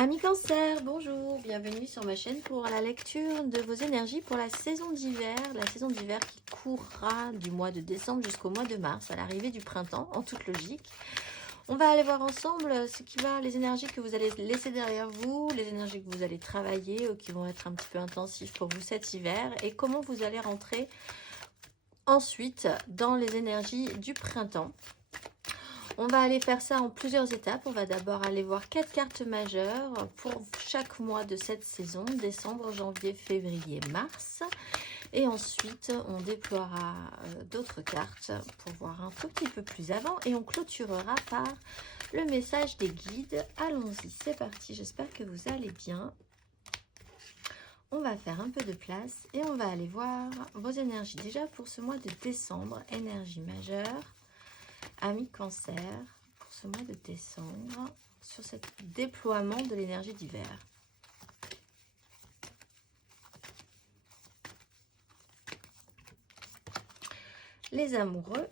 Amis Cancer, bonjour, bienvenue sur ma chaîne pour la lecture de vos énergies pour la saison d'hiver. La saison d'hiver qui courra du mois de décembre jusqu'au mois de mars, à l'arrivée du printemps, en toute logique. On va aller voir ensemble les énergies que vous allez laisser derrière vous, les énergies que vous allez travailler ou qui vont être un petit peu intensives pour vous cet hiver et comment vous allez rentrer ensuite dans les énergies du printemps. On va aller faire ça en plusieurs étapes. On va d'abord aller voir 4 cartes majeures pour chaque mois de cette saison, décembre, janvier, février, mars. Et ensuite, on déploiera d'autres cartes pour voir un tout petit peu plus avant. Et on clôturera par le message des guides. Allons-y, c'est parti. J'espère que vous allez bien. On va faire un peu de place et on va aller voir vos énergies. Déjà pour ce mois de décembre, énergie majeure. Amis Cancer, pour ce mois de décembre, sur ce déploiement de l'énergie d'hiver. Les amoureux,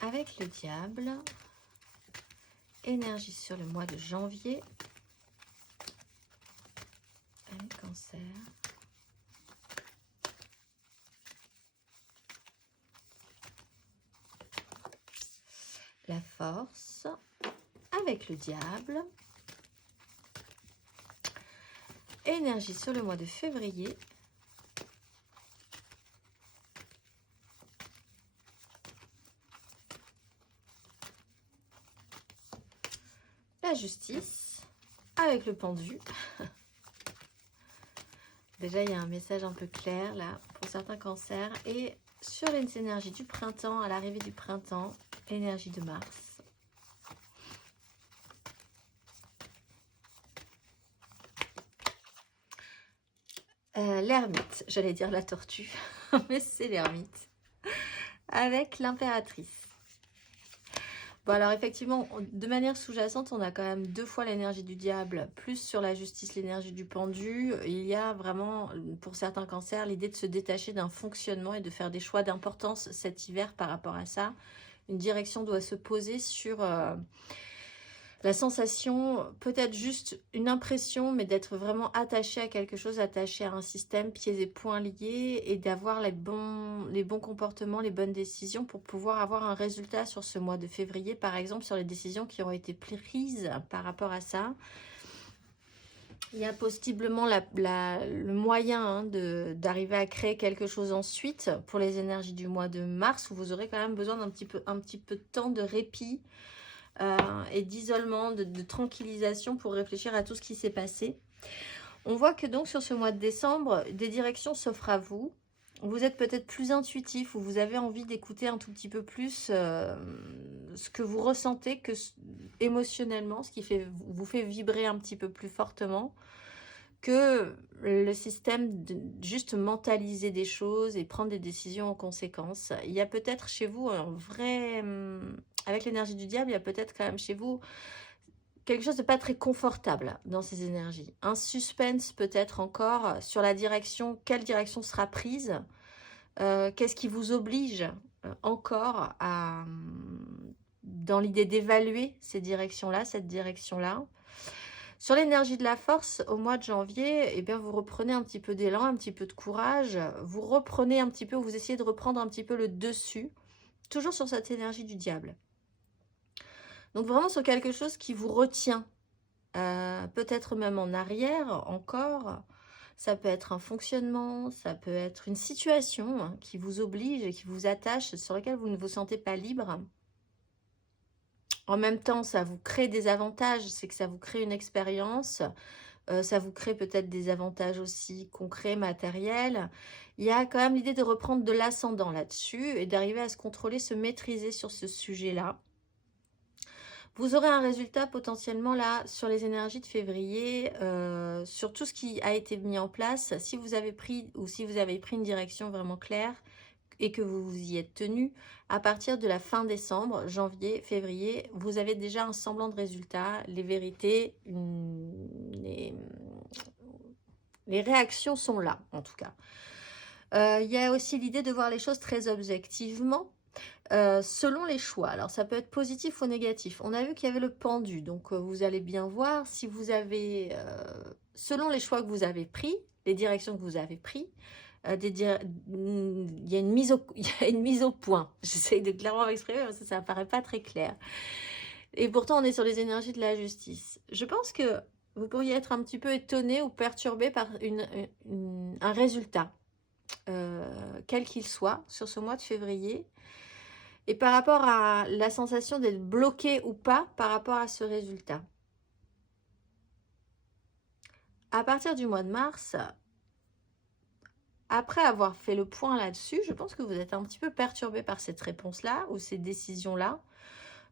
avec le diable. Énergie sur le mois de janvier. Amis Cancer. La force, avec le diable. Énergie sur le mois de février. La justice, avec le pendu. Déjà, il y a un message un peu clair là pour certains cancers. Et sur les énergies du printemps, à l'arrivée du printemps, énergie de Mars. L'ermite, j'allais dire la tortue, mais c'est l'ermite. Avec l'impératrice. Bon alors effectivement, de manière sous-jacente, on a quand même 2 fois l'énergie du diable, plus sur la justice l'énergie du pendu. Il y a vraiment, pour certains cancers, l'idée de se détacher d'un fonctionnement et de faire des choix d'importance cet hiver par rapport à ça. Une direction doit se poser sur la sensation, peut-être juste une impression, mais d'être vraiment attaché à quelque chose, attaché à un système, pieds et poings liés, et d'avoir les bons comportements, les bonnes décisions pour pouvoir avoir un résultat sur ce mois de février, par exemple, sur les décisions qui ont été prises par rapport à ça. Il y a possiblement le moyen d'arriver à créer quelque chose ensuite pour les énergies du mois de mars, où vous aurez quand même besoin d'un petit peu de temps de répit, et d'isolement, de tranquillisation pour réfléchir à tout ce qui s'est passé. On voit que donc sur ce mois de décembre, des directions s'offrent à vous. Vous êtes peut-être plus intuitif ou vous avez envie d'écouter un tout petit peu plus ce que vous ressentez que émotionnellement, ce qui vous fait vibrer un petit peu plus fortement que le système de juste mentaliser des choses et prendre des décisions en conséquence. Il y a peut-être chez vous un vrai... Avec l'énergie du diable, il y a peut-être quand même chez vous quelque chose de pas très confortable dans ces énergies. Un suspense peut-être encore sur la direction, quelle direction sera prise, qu'est-ce qui vous oblige encore à, dans l'idée d'évaluer ces directions-là, cette direction-là. Sur l'énergie de la force, au mois de janvier, eh bien, vous reprenez un petit peu d'élan, un petit peu de courage, vous reprenez un petit peu, vous essayez de reprendre un petit peu le dessus, toujours sur cette énergie du diable. Donc vraiment sur quelque chose qui vous retient, peut-être même en arrière encore. Ça peut être un fonctionnement, ça peut être une situation qui vous oblige et qui vous attache, sur laquelle vous ne vous sentez pas libre. En même temps, ça vous crée des avantages, c'est que ça vous crée une expérience, ça vous crée peut-être des avantages aussi concrets, matériels. Il y a quand même l'idée de reprendre de l'ascendant là-dessus et d'arriver à se contrôler, se maîtriser sur ce sujet-là. Vous aurez un résultat potentiellement là sur les énergies de février, sur tout ce qui a été mis en place. Si vous avez pris une direction vraiment claire et que vous vous y êtes tenu, à partir de la fin décembre, janvier, février, vous avez déjà un semblant de résultat. Les vérités, les réactions sont là en tout cas. Il y a aussi l'idée de voir les choses très objectivement. selon les choix. Alors, ça peut être positif ou négatif. On a vu qu'il y avait le pendu, donc vous allez bien voir si vous avez, selon les choix que vous avez pris, les directions que vous avez pris, il y a une mise au, il y a une mise au point. J'essaye de clairement m'exprimer parce que ça ne paraît pas très clair. Et pourtant, on est sur les énergies de la justice. Je pense que vous pourriez être un petit peu étonné ou perturbé par un résultat, quel qu'il soit, sur ce mois de février. Et par rapport à la sensation d'être bloqué ou pas par rapport à ce résultat. À partir du mois de mars, après avoir fait le point là-dessus, je pense que vous êtes un petit peu perturbé par cette réponse-là ou ces décisions-là.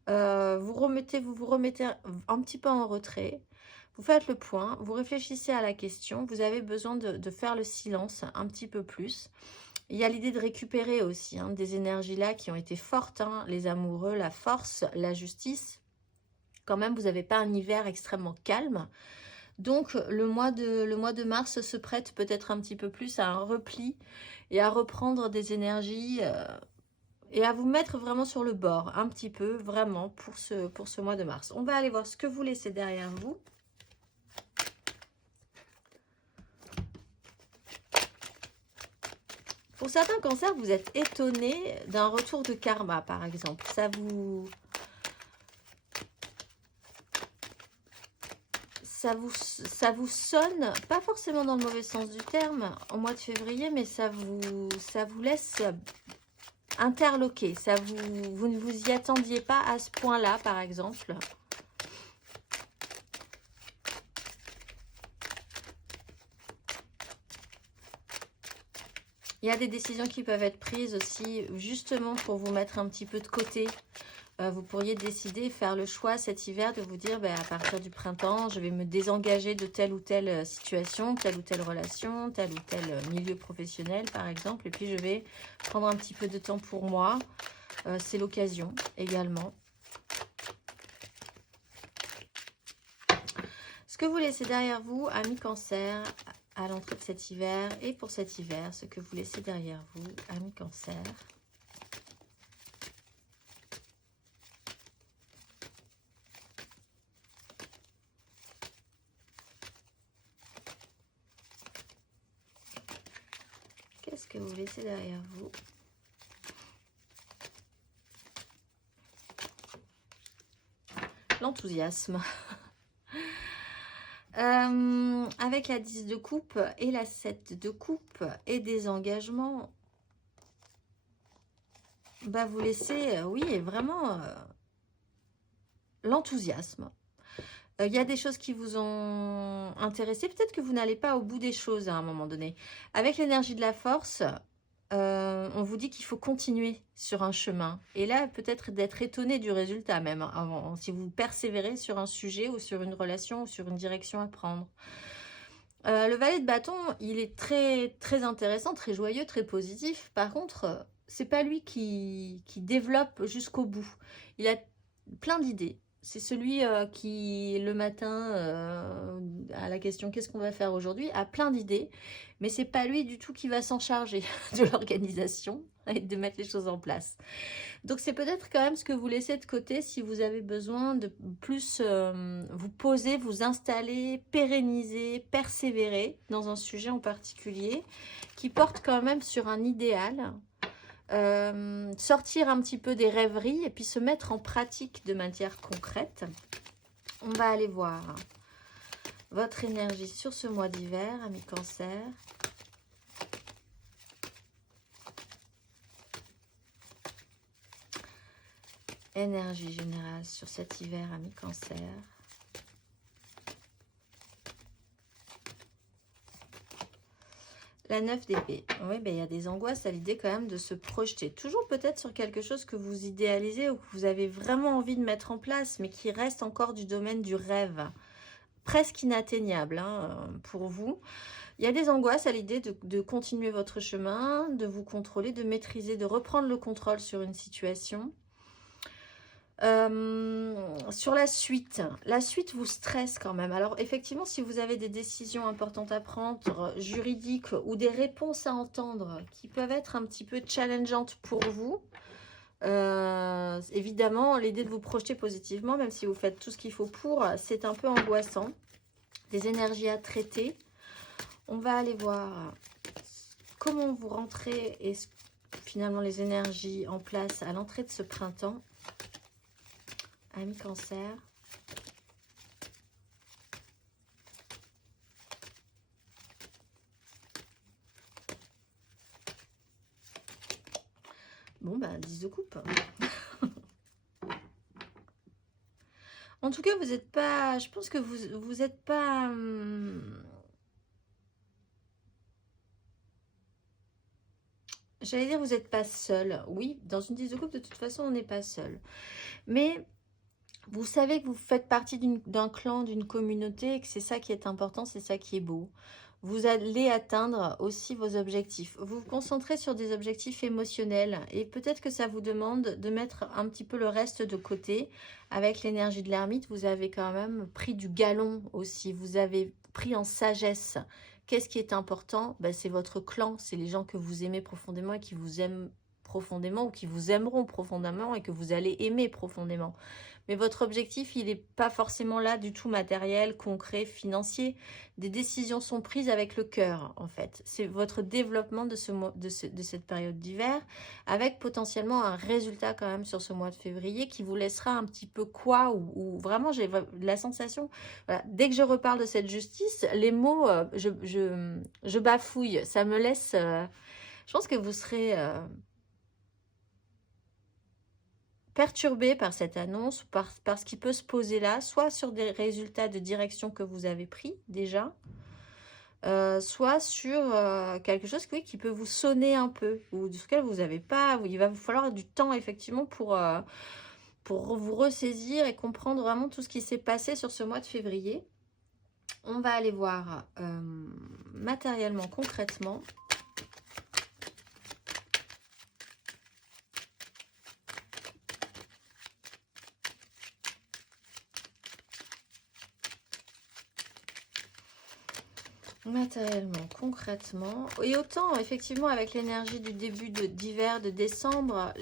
Vous vous remettez un petit peu en retrait. Vous faites le point, vous réfléchissez à la question. Vous avez besoin de faire le silence un petit peu plus. Il y a l'idée de récupérer aussi des énergies là qui ont été fortes, les amoureux, la force, la justice. Quand même, vous n'avez pas un hiver extrêmement calme. Donc, le mois de mars se prête peut-être un petit peu plus à un repli et à reprendre des énergies et à vous mettre vraiment sur le bord, un petit peu, vraiment, pour ce mois de mars. On va aller voir ce que vous laissez derrière vous. Pour certains cancers, vous êtes étonné d'un retour de karma, par exemple. Ça vous sonne, pas forcément dans le mauvais sens du terme, au mois de février, mais ça vous laisse interloquer. Vous ne vous y attendiez pas à ce point-là, par exemple. Il y a des décisions qui peuvent être prises aussi, justement pour vous mettre un petit peu de côté. Vous pourriez décider, faire le choix cet hiver de vous dire, à partir du printemps, je vais me désengager de telle ou telle situation, telle ou telle relation, tel ou tel milieu professionnel, par exemple. Et puis, je vais prendre un petit peu de temps pour moi. C'est l'occasion également. Ce que vous laissez derrière vous, amis cancer, à l'entrée de cet hiver, et pour cet hiver, ce que vous laissez derrière vous, amis cancer. Qu'est-ce que vous laissez derrière vous? L'enthousiasme. Avec la 10 de coupe et la 7 de coupe et des engagements, vous laissez, oui, vraiment l'enthousiasme. Il y a des choses qui vous ont intéressé. Peut-être que vous n'allez pas au bout des choses à un moment donné. Avec l'énergie de la force, on vous dit qu'il faut continuer sur un chemin. Et là, peut-être d'être étonné du résultat même, si vous persévérez sur un sujet ou sur une relation ou sur une direction à prendre. Le valet de bâton, il est très, très intéressant, très joyeux, très positif. Par contre, c'est pas lui qui développe jusqu'au bout. Il a plein d'idées. C'est celui qui, le matin, à la question « Qu'est-ce qu'on va faire aujourd'hui ?» a plein d'idées, mais c'est pas lui du tout qui va s'en charger de l'organisation et de mettre les choses en place. Donc, c'est peut-être quand même ce que vous laissez de côté si vous avez besoin de plus vous poser, vous installer, pérenniser, persévérer dans un sujet en particulier qui porte quand même sur un idéal. Sortir un petit peu des rêveries et puis se mettre en pratique de manière concrète. On va aller voir votre énergie sur ce mois d'hiver, amis cancer. Énergie générale sur cet hiver, amis cancer. La 9 d'épée. Oui, il y a des angoisses à l'idée quand même de se projeter. Toujours peut-être sur quelque chose que vous idéalisez ou que vous avez vraiment envie de mettre en place, mais qui reste encore du domaine du rêve. Presque inatteignable pour vous. Il y a des angoisses à l'idée de continuer votre chemin, de vous contrôler, de maîtriser, de reprendre le contrôle sur une situation. Sur la suite vous stresse quand même. Alors effectivement, si vous avez des décisions importantes à prendre, juridiques ou des réponses à entendre qui peuvent être un petit peu challengeantes pour vous, Évidemment, l'idée de vous projeter positivement, même si vous faites tout ce qu'il faut pour, c'est un peu angoissant. Des énergies à traiter. On va aller voir comment vous rentrez et finalement les énergies en place à l'entrée de ce printemps. Amis Cancer. Bon, bah, 10 de coupe. En tout cas, vous n'êtes pas... Je pense que vous n'êtes pas... J'allais dire, vous n'êtes pas seul. Oui, dans une 10 de coupe, de toute façon, on n'est pas seul. Mais vous savez que vous faites partie d'un clan, d'une communauté, et que c'est ça qui est important, c'est ça qui est beau. Vous allez atteindre aussi vos objectifs. Vous vous concentrez sur des objectifs émotionnels et peut-être que ça vous demande de mettre un petit peu le reste de côté. Avec l'énergie de l'ermite, vous avez quand même pris du galon aussi. Vous avez pris en sagesse. Qu'est-ce qui est important? Ben, c'est votre clan, c'est les gens que vous aimez profondément et qui vous aiment profondément ou qui vous aimeront profondément et que vous allez aimer profondément. Mais votre objectif, il n'est pas forcément là du tout matériel, concret, financier. Des décisions sont prises avec le cœur, en fait. C'est votre développement de cette période d'hiver, avec potentiellement un résultat quand même sur ce mois de février qui vous laissera un petit peu quoi, ou vraiment j'ai la sensation, voilà, dès que je reparle de cette justice, les mots, je bafouille. Ça me laisse... je pense que vous serez... perturbé par cette annonce, par ce qui peut se poser là, soit sur des résultats de direction que vous avez pris déjà, soit sur quelque chose qui peut vous sonner un peu, ou sur lequel vous n'avez pas, il va vous falloir du temps effectivement pour vous ressaisir et comprendre vraiment tout ce qui s'est passé sur ce mois de février. On va aller voir matériellement, concrètement. Matériellement, concrètement. Et autant, effectivement, avec l'énergie du début d'hiver, de décembre,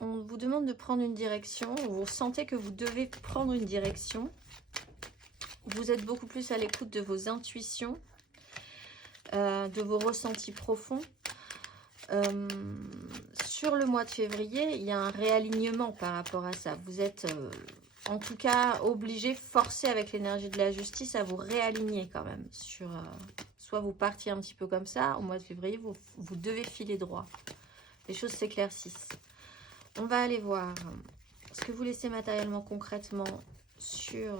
on vous demande de prendre une direction. Vous sentez que vous devez prendre une direction. Vous êtes beaucoup plus à l'écoute de vos intuitions, de vos ressentis profonds. Sur le mois de février, il y a un réalignement par rapport à ça. Vous êtes... en tout cas, obligé, forcé avec l'énergie de la justice à vous réaligner quand même. Sur, soit vous partiez un petit peu comme ça, au mois de février, vous devez filer droit. Les choses s'éclaircissent. On va aller voir ce que vous laissez matériellement, concrètement sur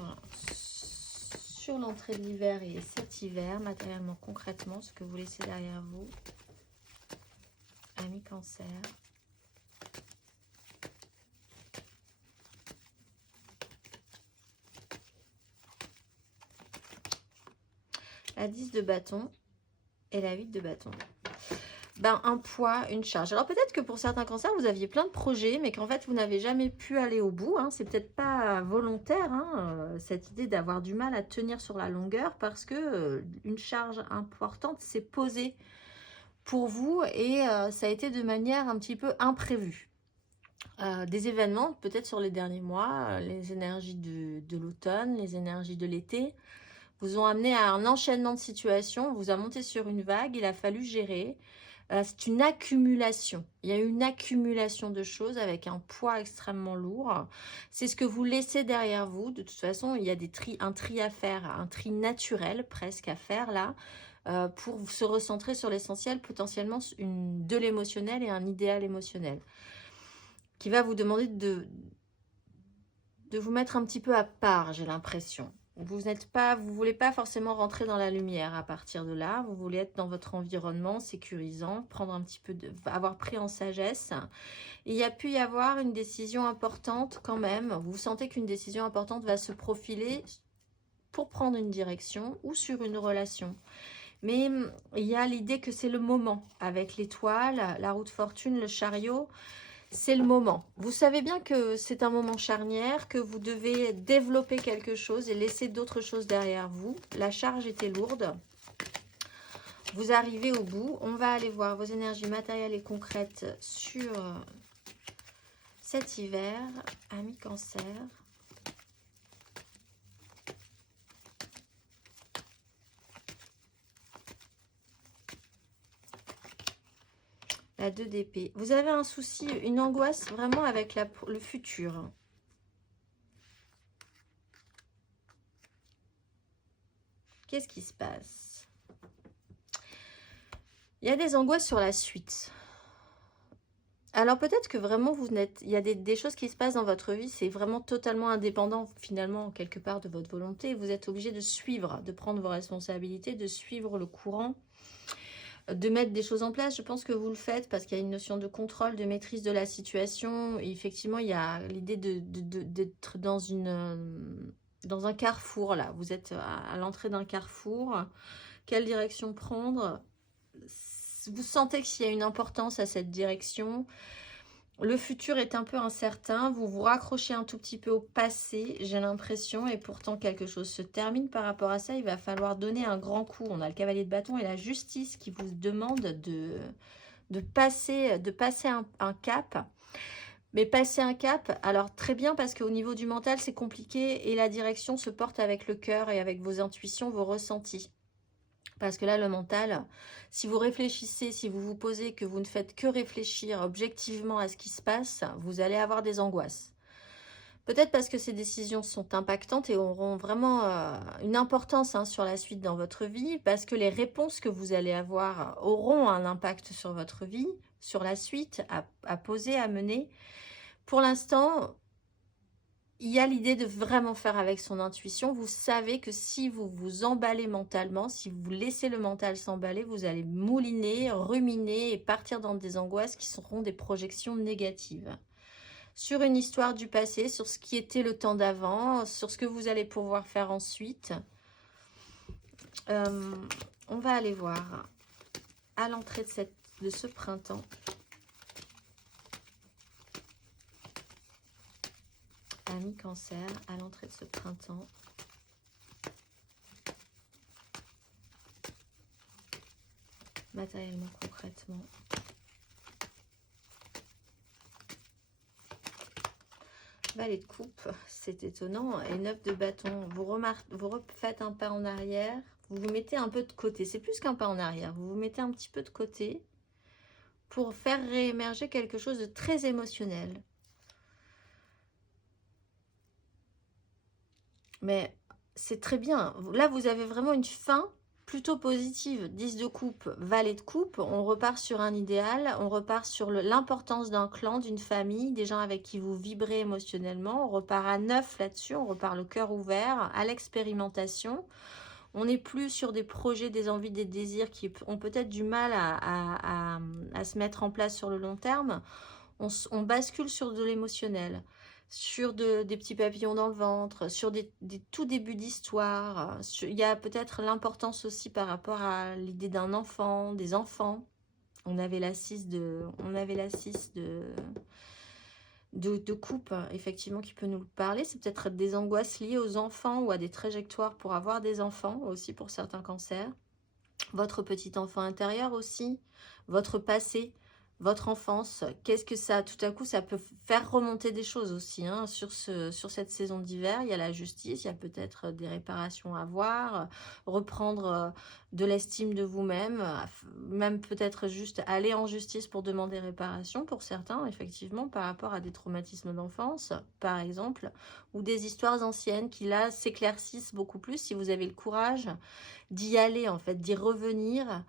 l'entrée de l'hiver et cet hiver. Matériellement, concrètement, ce que vous laissez derrière vous. Amis Cancer. La 10 de bâton et la 8 de bâton. Ben, un poids, une charge. Alors peut-être que pour certains cancers, vous aviez plein de projets, mais qu'en fait, vous n'avez jamais pu aller au bout. Hein. C'est peut-être pas volontaire, hein, cette idée d'avoir du mal à tenir sur la longueur, parce que une charge importante s'est posée pour vous et ça a été de manière un petit peu imprévue. Des événements, peut-être sur les derniers mois, les énergies de l'automne, les énergies de l'été, vous ont amené à un enchaînement de situations, vous a monté sur une vague, il a fallu gérer. C'est une accumulation. Il y a eu une accumulation de choses avec un poids extrêmement lourd. C'est ce que vous laissez derrière vous. De toute façon, il y a un tri à faire, un tri naturel presque à faire là, pour se recentrer sur l'essentiel, potentiellement de l'émotionnel et un idéal émotionnel, qui va vous demander de vous mettre un petit peu à part, j'ai l'impression. Vous voulez pas forcément rentrer dans la lumière à partir de là. Vous voulez être dans votre environnement sécurisant, prendre un petit peu avoir pris en sagesse. Et il y a pu y avoir une décision importante quand même. Vous sentez qu'une décision importante va se profiler pour prendre une direction ou sur une relation. Mais il y a l'idée que c'est le moment avec l'étoile, la roue de fortune, le chariot. C'est le moment. Vous savez bien que c'est un moment charnière, que vous devez développer quelque chose et laisser d'autres choses derrière vous. La charge était lourde. Vous arrivez au bout. On va aller voir vos énergies matérielles et concrètes sur cet hiver, amis Cancer. La 2 d'épée. Vous avez un souci, une angoisse vraiment avec le futur. Qu'est-ce qui se passe? Il y a des angoisses sur la suite. Alors peut-être que vraiment il y a des choses qui se passent dans votre vie, c'est vraiment totalement indépendant finalement quelque part de votre volonté. Vous êtes obligé de suivre, de prendre vos responsabilités, de suivre le courant, de mettre des choses en place. Je pense que vous le faites parce qu'il y a une notion de contrôle, de maîtrise de la situation. Et effectivement, il y a l'idée d'être dans un carrefour là. Vous êtes à l'entrée d'un carrefour. Quelle direction prendre? Vous sentez qu'il y a une importance à cette direction. Le futur est un peu incertain. Vous vous raccrochez un tout petit peu au passé, j'ai l'impression. Et pourtant, quelque chose se termine par rapport à ça. Il va falloir donner un grand coup. On a le cavalier de bâton et la justice qui vous demande de passer un cap. Mais passer un cap, alors très bien parce qu'au niveau du mental, c'est compliqué. Et la direction se porte avec le cœur et avec vos intuitions, vos ressentis. Parce que là, le mental, si vous réfléchissez, si vous vous posez que vous ne faites que réfléchir objectivement à ce qui se passe, vous allez avoir des angoisses. Peut-être parce que ces décisions sont impactantes et auront vraiment une importance sur la suite dans votre vie, parce que les réponses que vous allez avoir auront un impact sur votre vie, sur la suite, à poser, à mener. Pour l'instant, il y a l'idée de vraiment faire avec son intuition. Vous savez que si vous vous emballez mentalement, si vous laissez le mental s'emballer, vous allez mouliner, ruminer et partir dans des angoisses qui seront des projections négatives. Sur une histoire du passé, sur ce qui était le temps d'avant, sur ce que vous allez pouvoir faire ensuite. On va aller voir à l'entrée de ce printemps. Amis Cancer, à l'entrée de ce printemps. Matériellement, concrètement. Valet de coupe, c'est étonnant. Et 9 de bâton, vous refaites un pas en arrière. Vous vous mettez un peu de côté. C'est plus qu'un pas en arrière. Vous vous mettez un petit peu de côté pour faire réémerger quelque chose de très émotionnel. Mais c'est très bien. Là, vous avez vraiment une fin plutôt positive. 10 de coupe, valet de coupe. On repart sur un idéal. On repart sur l'importance d'un clan, d'une famille, des gens avec qui vous vibrez émotionnellement. On repart à 9 là-dessus. On repart le cœur ouvert, à l'expérimentation. On n'est plus sur des projets, des envies, des désirs qui ont peut-être du mal à se mettre en place sur le long terme. On bascule sur de l'émotionnel, sur des petits papillons dans le ventre, sur des tout débuts d'histoire. Il y a peut-être l'importance aussi par rapport à l'idée d'un enfant, des enfants. On avait la 6 de coupe, effectivement, qui peut nous parler. C'est peut-être des angoisses liées aux enfants ou à des trajectoires pour avoir des enfants, aussi pour certains cancers. Votre petit enfant intérieur aussi, votre passé, votre enfance, qu'est-ce que ça, tout à coup, ça peut faire remonter des choses aussi sur cette saison d'hiver. Il y a la justice, il y a peut-être des réparations à voir, reprendre de l'estime de vous-même, même peut-être juste aller en justice pour demander réparation pour certains, effectivement, par rapport à des traumatismes d'enfance, par exemple, ou des histoires anciennes qui, là, s'éclaircissent beaucoup plus si vous avez le courage d'y aller, en fait, d'y revenir,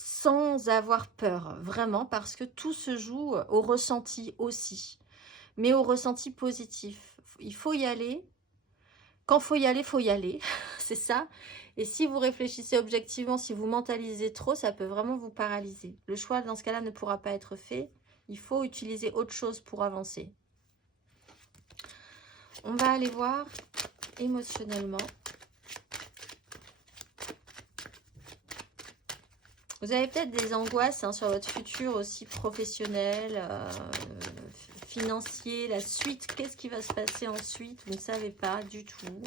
sans avoir peur, vraiment, parce que tout se joue au ressenti aussi, mais au ressenti positif. Il faut y aller. Quand faut y aller, c'est ça. Et si vous réfléchissez objectivement, si vous mentalisez trop, ça peut vraiment vous paralyser. Le choix, dans ce cas-là, ne pourra pas être fait. Il faut utiliser autre chose pour avancer. On va aller voir émotionnellement. Vous avez peut-être des angoisses sur votre futur aussi professionnel, financier, la suite. Qu'est-ce qui va se passer ensuite? Vous ne savez pas du tout.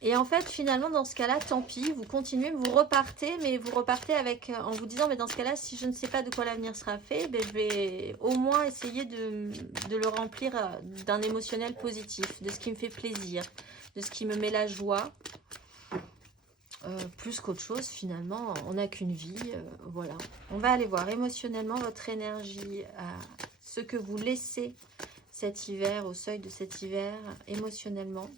Et en fait, finalement, dans ce cas-là, tant pis, vous continuez, vous repartez, mais vous repartez avec, en vous disant, mais dans ce cas-là, si je ne sais pas de quoi l'avenir sera fait, ben, je vais au moins essayer de le remplir d'un émotionnel positif, de ce qui me fait plaisir, de ce qui me met la joie. Plus qu'autre chose, finalement, on n'a qu'une vie, voilà. On va aller voir émotionnellement votre énergie, ce que vous laissez cet hiver, au seuil de cet hiver, émotionnellement.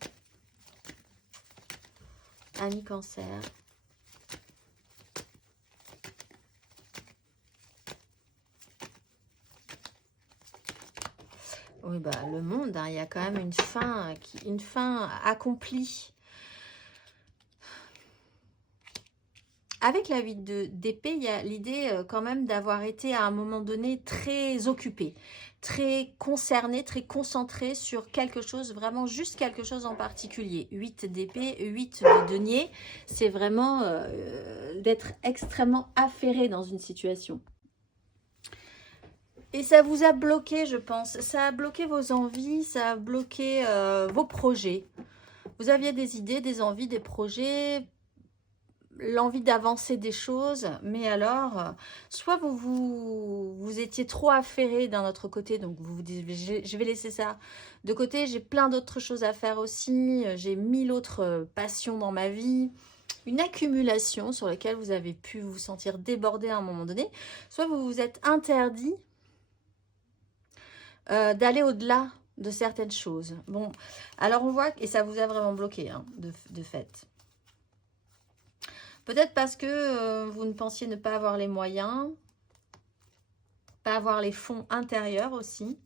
Amis Cancer. Oui, bah, le monde, hein, il y a quand même une fin accomplie. Avec la 8 d'épée, il y a l'idée quand même d'avoir été à un moment donné très occupé, très concerné, très concentré sur quelque chose, vraiment juste quelque chose en particulier. 8 d'épée, 8 de denier, c'est vraiment d'être extrêmement affairé dans une situation. Et ça vous a bloqué, je pense. Ça a bloqué vos envies, ça a bloqué vos projets. Vous aviez des idées, des envies, des projets, l'envie d'avancer des choses, mais alors, soit vous étiez trop affairé d'un autre côté, donc vous vous dites, je vais laisser ça de côté, j'ai plein d'autres choses à faire aussi, j'ai 1000 autres passions dans ma vie, une accumulation sur laquelle vous avez pu vous sentir débordé à un moment donné, soit vous vous êtes interdit d'aller au-delà de certaines choses. Bon, alors on voit, et ça vous a vraiment bloqué, hein, de fait. Peut-être parce que vous ne pensiez ne pas avoir les moyens, pas avoir les fonds intérieurs aussi.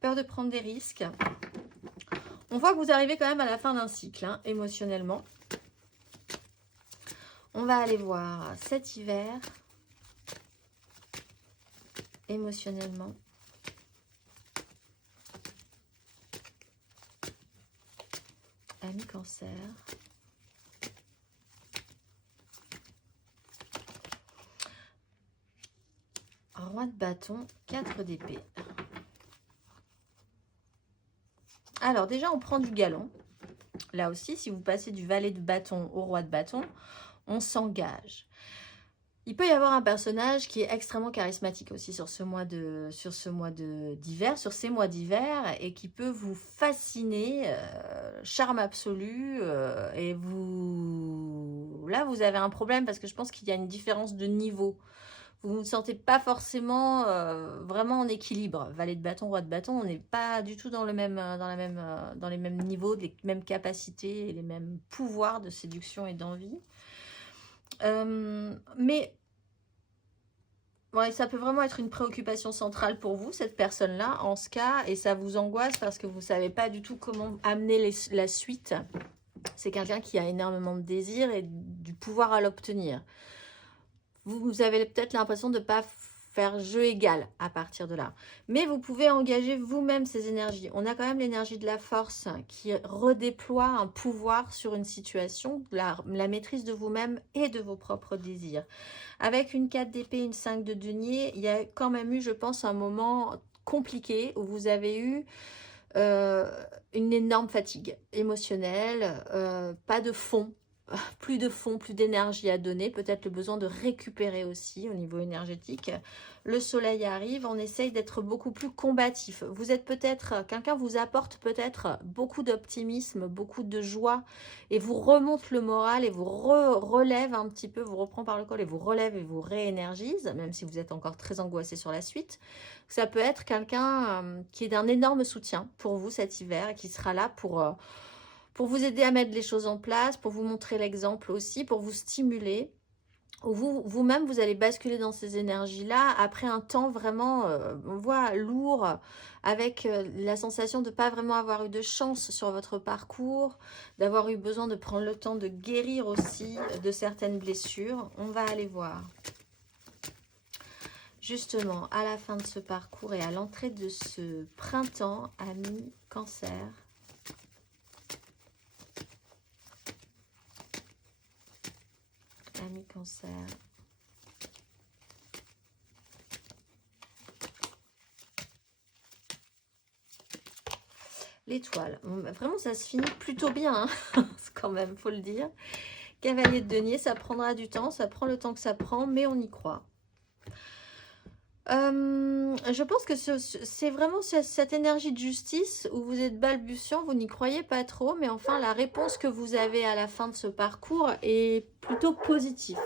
Peur de prendre des risques. On voit que vous arrivez quand même à la fin d'un cycle, hein, émotionnellement. On va aller voir cet hiver, émotionnellement. Ami Cancer. Roi de bâton, 4 d'épée. Alors déjà, on prend du galon. Là aussi, si vous passez du valet de bâton au roi de bâton, on s'engage. Il peut y avoir un personnage qui est extrêmement charismatique aussi sur ce mois d'hiver, sur ces mois d'hiver, et qui peut vous fasciner, charme absolu, et là vous avez un problème parce que je pense qu'il y a une différence de niveau. Vous ne vous sentez pas forcément vraiment en équilibre. Valet de bâton, roi de bâton, on n'est pas du tout dans les mêmes niveaux, les mêmes capacités et les mêmes pouvoirs de séduction et d'envie. Mais ouais, ça peut vraiment être une préoccupation centrale pour vous, cette personne-là, en ce cas, et ça vous angoisse parce que vous ne savez pas du tout comment amener la suite. C'est quelqu'un qui a énormément de désir et du pouvoir à l'obtenir. Vous avez peut-être l'impression de ne pas faire jeu égal à partir de là. Mais vous pouvez engager vous-même ces énergies. On a quand même l'énergie de la force qui redéploie un pouvoir sur une situation, la maîtrise de vous-même et de vos propres désirs. Avec une 4 d'épée, une 5 de denier, il y a quand même eu, je pense, un moment compliqué où vous avez eu une énorme fatigue émotionnelle, pas de fond. Plus de fond, plus d'énergie à donner, peut-être le besoin de récupérer aussi au niveau énergétique. Le soleil arrive, on essaye d'être beaucoup plus combatif. Vous êtes peut-être, quelqu'un vous apporte peut-être beaucoup d'optimisme, beaucoup de joie et vous remonte le moral et vous relève un petit peu, vous reprend par le col et vous relève et vous réénergise, même si vous êtes encore très angoissé sur la suite. Ça peut être quelqu'un qui est d'un énorme soutien pour vous cet hiver et qui sera là pour vous aider à mettre les choses en place, pour vous montrer l'exemple aussi, pour vous stimuler. Vous-même, vous allez basculer dans ces énergies-là après un temps vraiment, on voit, lourd, avec la sensation de ne pas vraiment avoir eu de chance sur votre parcours, d'avoir eu besoin de prendre le temps de guérir aussi de certaines blessures. On va aller voir. Justement, à la fin de ce parcours et à l'entrée de ce printemps, amis Cancer, amis Cancer. L'étoile. Bon, bah, vraiment, ça se finit plutôt bien, hein, quand même, faut le dire. Cavalier de denier, ça prendra du temps, ça prend le temps que ça prend, mais on y croit. Je pense que c'est vraiment cette énergie de justice où vous êtes balbutiant, vous n'y croyez pas trop, mais enfin la réponse que vous avez à la fin de ce parcours est plutôt positive.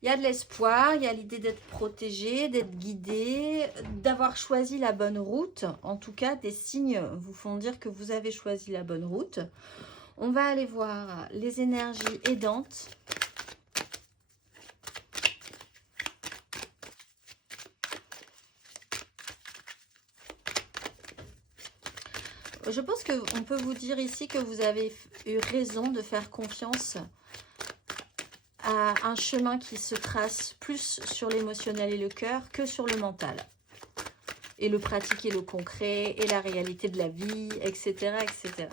Il y a de l'espoir, il y a l'idée d'être protégé, d'être guidé, d'avoir choisi la bonne route. En tout cas, des signes vous font dire que vous avez choisi la bonne route. On va aller voir les énergies aidantes. Je pense qu'on peut vous dire ici que vous avez eu raison de faire confiance à un chemin qui se trace plus sur l'émotionnel et le cœur que sur le mental. Et le pratique et le concret et la réalité de la vie, etc., etc.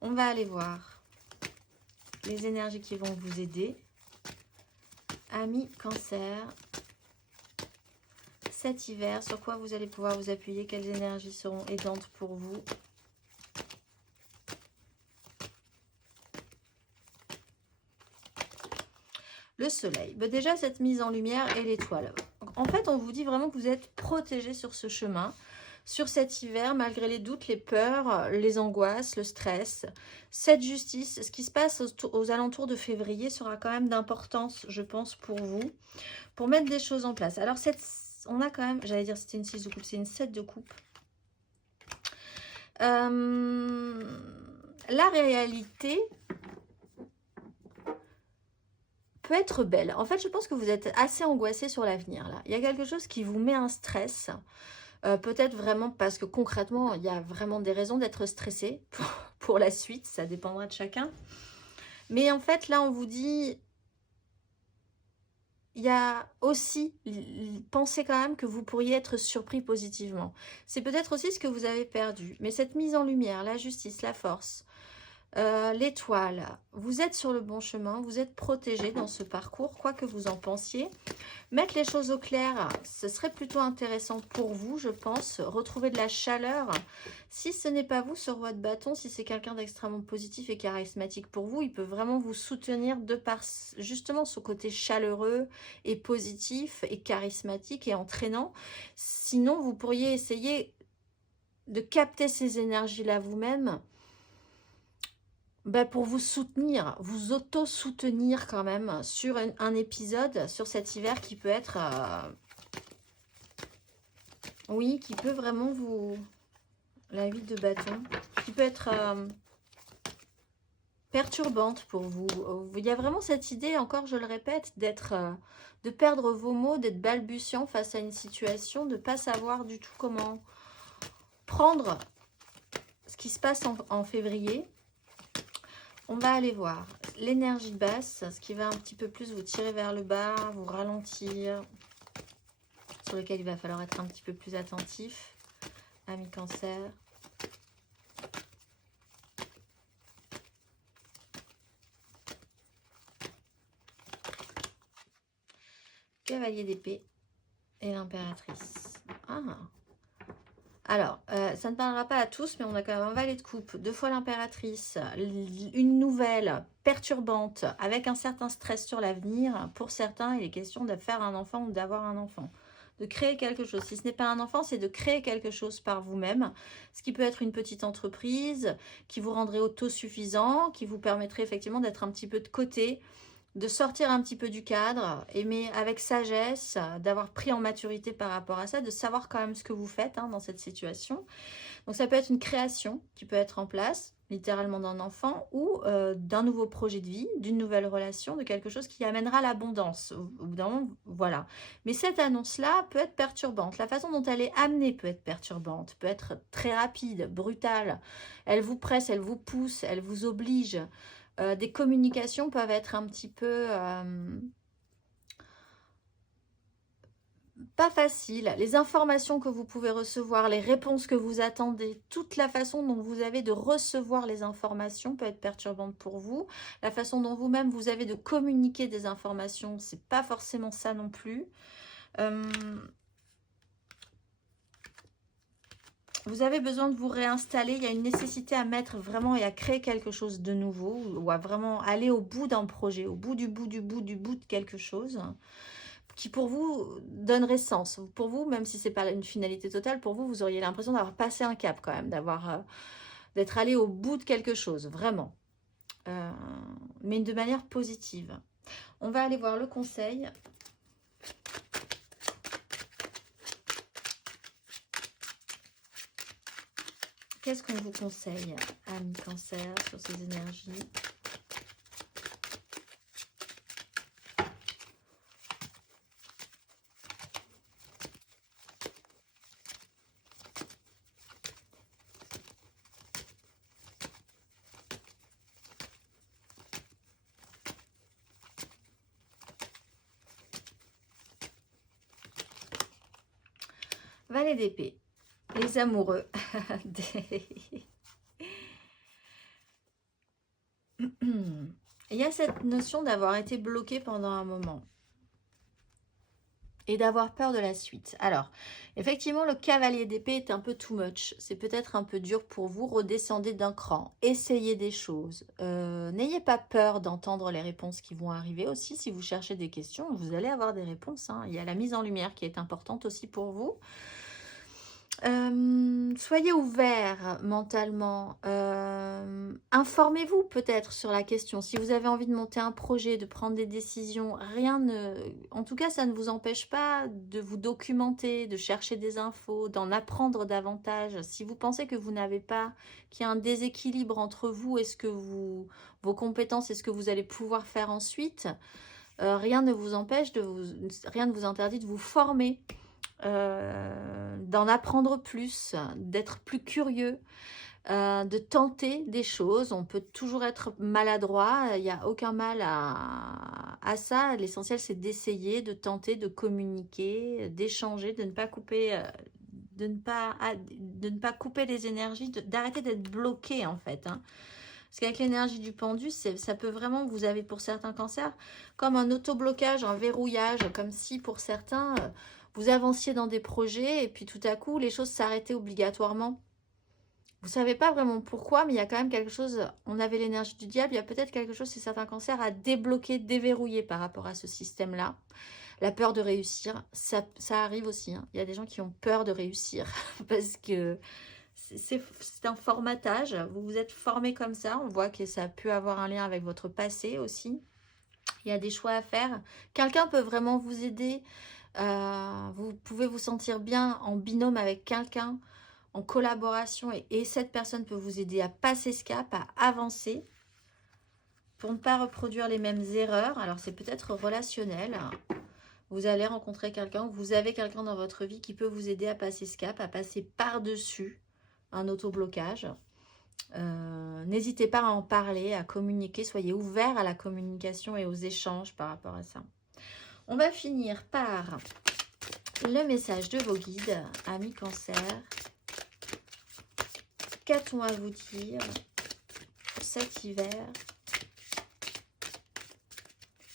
On va aller voir les énergies qui vont vous aider. Amis Cancer, cet hiver, sur quoi vous allez pouvoir vous appuyer? Quelles énergies seront aidantes pour vous? Le soleil. Ben déjà, cette mise en lumière et l'étoile. En fait, on vous dit vraiment que vous êtes protégé sur ce chemin, sur cet hiver, malgré les doutes, les peurs, les angoisses, le stress. Cette justice, ce qui se passe aux alentours de février sera quand même d'importance, je pense, pour vous, pour mettre des choses en place. Alors, on a quand même, j'allais dire c'était une 6 de coupe, c'est une 7 de coupe. La réalité peut être belle. En fait, je pense que vous êtes assez angoissé sur l'avenir là. Il y a quelque chose qui vous met un stress. Peut-être vraiment parce que concrètement, il y a vraiment des raisons d'être stressé pour la suite. Ça dépendra de chacun. Mais en fait, là, on vous dit... Il y a aussi, pensez quand même que vous pourriez être surpris positivement. C'est peut-être aussi ce que vous avez perdu. Mais cette mise en lumière, la justice, la force, l'étoile, vous êtes sur le bon chemin, vous êtes protégé dans ce parcours, quoi que vous en pensiez. Mettre les choses au clair, ce serait plutôt intéressant pour vous, je pense. Retrouver de la chaleur. Si ce n'est pas vous sur votre bâton, si c'est quelqu'un d'extrêmement positif et charismatique pour vous, il peut vraiment vous soutenir de par justement ce côté chaleureux et positif et charismatique et entraînant. Sinon, vous pourriez essayer de capter ces énergies-là vous-même. Ben pour vous soutenir, vous auto-soutenir quand même sur un épisode, sur cet hiver qui peut être... oui, qui peut vraiment vous... La 8 de bâton. Qui peut être perturbante pour vous. Il y a vraiment cette idée, encore je le répète, d'être... de perdre vos mots, d'être balbutiant face à une situation, de ne pas savoir du tout comment prendre ce qui se passe en février. On va aller voir l'énergie basse, ce qui va un petit peu plus vous tirer vers le bas, vous ralentir, sur lequel il va falloir être un petit peu plus attentif. Amis Cancer. Cavalier d'épée et l'impératrice. Ah. Alors, ça ne parlera pas à tous, mais on a quand même un valet de coupe, 2 fois l'impératrice, une nouvelle perturbante avec un certain stress sur l'avenir. Pour certains, il est question de faire un enfant ou d'avoir un enfant, de créer quelque chose. Si ce n'est pas un enfant, c'est de créer quelque chose par vous-même, ce qui peut être une petite entreprise qui vous rendrait autosuffisant, qui vous permettrait effectivement d'être un petit peu de côté, de sortir un petit peu du cadre, mais avec sagesse, d'avoir pris en maturité par rapport à ça, de savoir quand même ce que vous faites dans cette situation. Donc ça peut être une création qui peut être en place, littéralement d'un enfant, ou d'un nouveau projet de vie, d'une nouvelle relation, de quelque chose qui amènera l'abondance. Au bout d'un moment, voilà. Mais cette annonce-là peut être perturbante. La façon dont elle est amenée peut être perturbante, peut être très rapide, brutale. Elle vous presse, elle vous pousse, elle vous oblige. Des communications peuvent être un petit peu pas faciles. Les informations que vous pouvez recevoir, les réponses que vous attendez, toute la façon dont vous avez de recevoir les informations peut être perturbante pour vous. La façon dont vous-même vous avez de communiquer des informations, c'est pas forcément ça non plus. Vous avez besoin de vous réinstaller. Il y a une nécessité à mettre vraiment et à créer quelque chose de nouveau ou à vraiment aller au bout d'un projet, au bout de quelque chose qui pour vous donnerait sens. Pour vous, même si c'est pas une finalité totale, pour vous, vous auriez l'impression d'avoir passé un cap quand même, d'être allé au bout de quelque chose, vraiment. Mais de manière positive. On va aller voir le conseil. Qu'est-ce qu'on vous conseille, amis Cancer, sur ces énergies? Valet d'épée, les amoureux. Il y a cette notion d'avoir été bloqué pendant un moment et d'avoir peur de la suite. Alors, effectivement, le cavalier d'épée est un peu too much. C'est peut-être un peu dur pour vous. Redescendez d'un cran. Essayez des choses. N'ayez pas peur d'entendre les réponses qui vont arriver aussi. Si vous cherchez des questions, vous allez avoir des réponses, hein. Il y a la mise en lumière qui est importante aussi pour vous. Soyez ouvert mentalement, informez-vous peut-être sur la question. Si vous avez envie de monter un projet, de prendre des décisions, en tout cas ça ne vous empêche pas de vous documenter, de chercher des infos, d'en apprendre davantage. Si vous pensez que vous n'avez pas, qu'il y a un déséquilibre entre vous et vos compétences et ce que vous allez pouvoir faire ensuite, rien ne vous empêche, rien ne vous interdit de vous former. D'en apprendre plus, d'être plus curieux, de tenter des choses. On peut toujours être maladroit, il n'y a aucun mal à ça. L'essentiel, c'est d'essayer, de tenter, de communiquer, d'échanger, de ne pas couper, de ne pas couper les énergies, d'arrêter d'être bloqué en fait, hein. Parce qu'avec l'énergie du pendu, ça peut vraiment, vous avez pour certains cancers, comme un autoblocage, un verrouillage, comme si pour certains, vous avanciez dans des projets et puis tout à coup, les choses s'arrêtaient obligatoirement. Vous ne savez pas vraiment pourquoi, mais il y a quand même quelque chose, on avait l'énergie du diable, il y a peut-être quelque chose chez certains cancers à débloquer, déverrouiller par rapport à ce système-là. La peur de réussir, ça arrive aussi, hein. Il y a des gens qui ont peur de réussir parce que c'est un formatage, vous vous êtes formé comme ça, on voit que ça peut avoir un lien avec votre passé aussi. Il y a des choix à faire. Quelqu'un peut vraiment vous aider, vous pouvez vous sentir bien en binôme avec quelqu'un, en collaboration, et cette personne peut vous aider à passer ce cap, à avancer, pour ne pas reproduire les mêmes erreurs. Alors c'est peut-être relationnel, vous allez rencontrer quelqu'un, vous avez quelqu'un dans votre vie qui peut vous aider à passer ce cap, à passer par-dessus un autoblocage. N'hésitez pas à en parler, à communiquer, soyez ouverts à la communication et aux échanges par rapport à ça. On va finir par le message de vos guides, amis Cancer. Qu'a-t-on à vous dire pour cet hiver,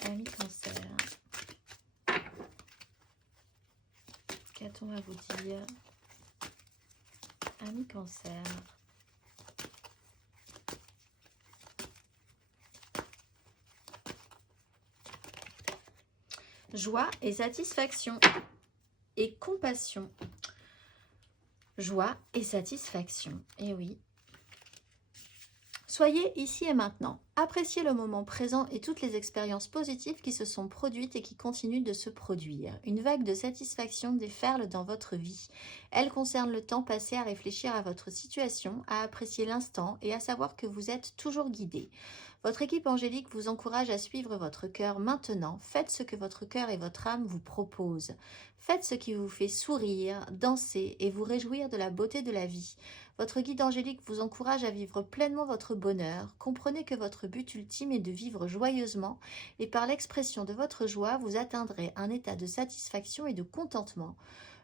amis Cancer? Qu'a-t-on à vous dire, amis Cancer? Joie et satisfaction et compassion. Joie et satisfaction, et oui. Soyez ici et maintenant. Appréciez le moment présent et toutes les expériences positives qui se sont produites et qui continuent de se produire. Une vague de satisfaction déferle dans votre vie. Elle concerne le temps passé à réfléchir à votre situation, à apprécier l'instant et à savoir que vous êtes toujours guidé. Votre équipe angélique vous encourage à suivre votre cœur maintenant. Faites ce que votre cœur et votre âme vous proposent. Faites ce qui vous fait sourire, danser et vous réjouir de la beauté de la vie. Votre guide angélique vous encourage à vivre pleinement votre bonheur. Comprenez que votre but ultime est de vivre joyeusement et par l'expression de votre joie, vous atteindrez un état de satisfaction et de contentement.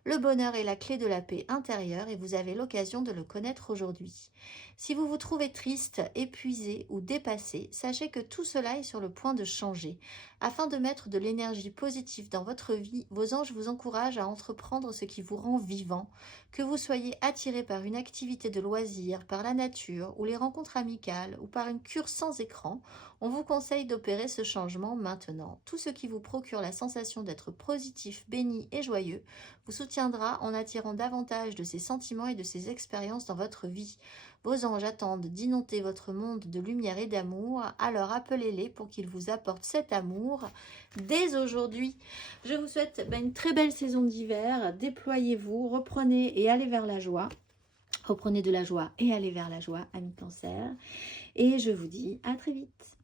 Le bonheur est la clé de la paix intérieure et vous avez l'occasion de le connaître aujourd'hui. Si vous vous trouvez triste, épuisé ou dépassé, sachez que tout cela est sur le point de changer. Afin de mettre de l'énergie positive dans votre vie, vos anges vous encouragent à entreprendre ce qui vous rend vivant, que vous soyez attiré par une activité de loisir, par la nature ou les rencontres amicales ou par une cure sans écran. On vous conseille d'opérer ce changement maintenant. Tout ce qui vous procure la sensation d'être positif, béni et joyeux vous soutiendra en attirant davantage de ces sentiments et de ces expériences dans votre vie. Vos anges attendent d'inonder votre monde de lumière et d'amour, alors appelez-les pour qu'ils vous apportent cet amour dès aujourd'hui. Je vous souhaite une très belle saison d'hiver, déployez-vous, reprenez et allez vers la joie. Reprenez de la joie et allez vers la joie, amis Cancer. Et je vous dis à très vite.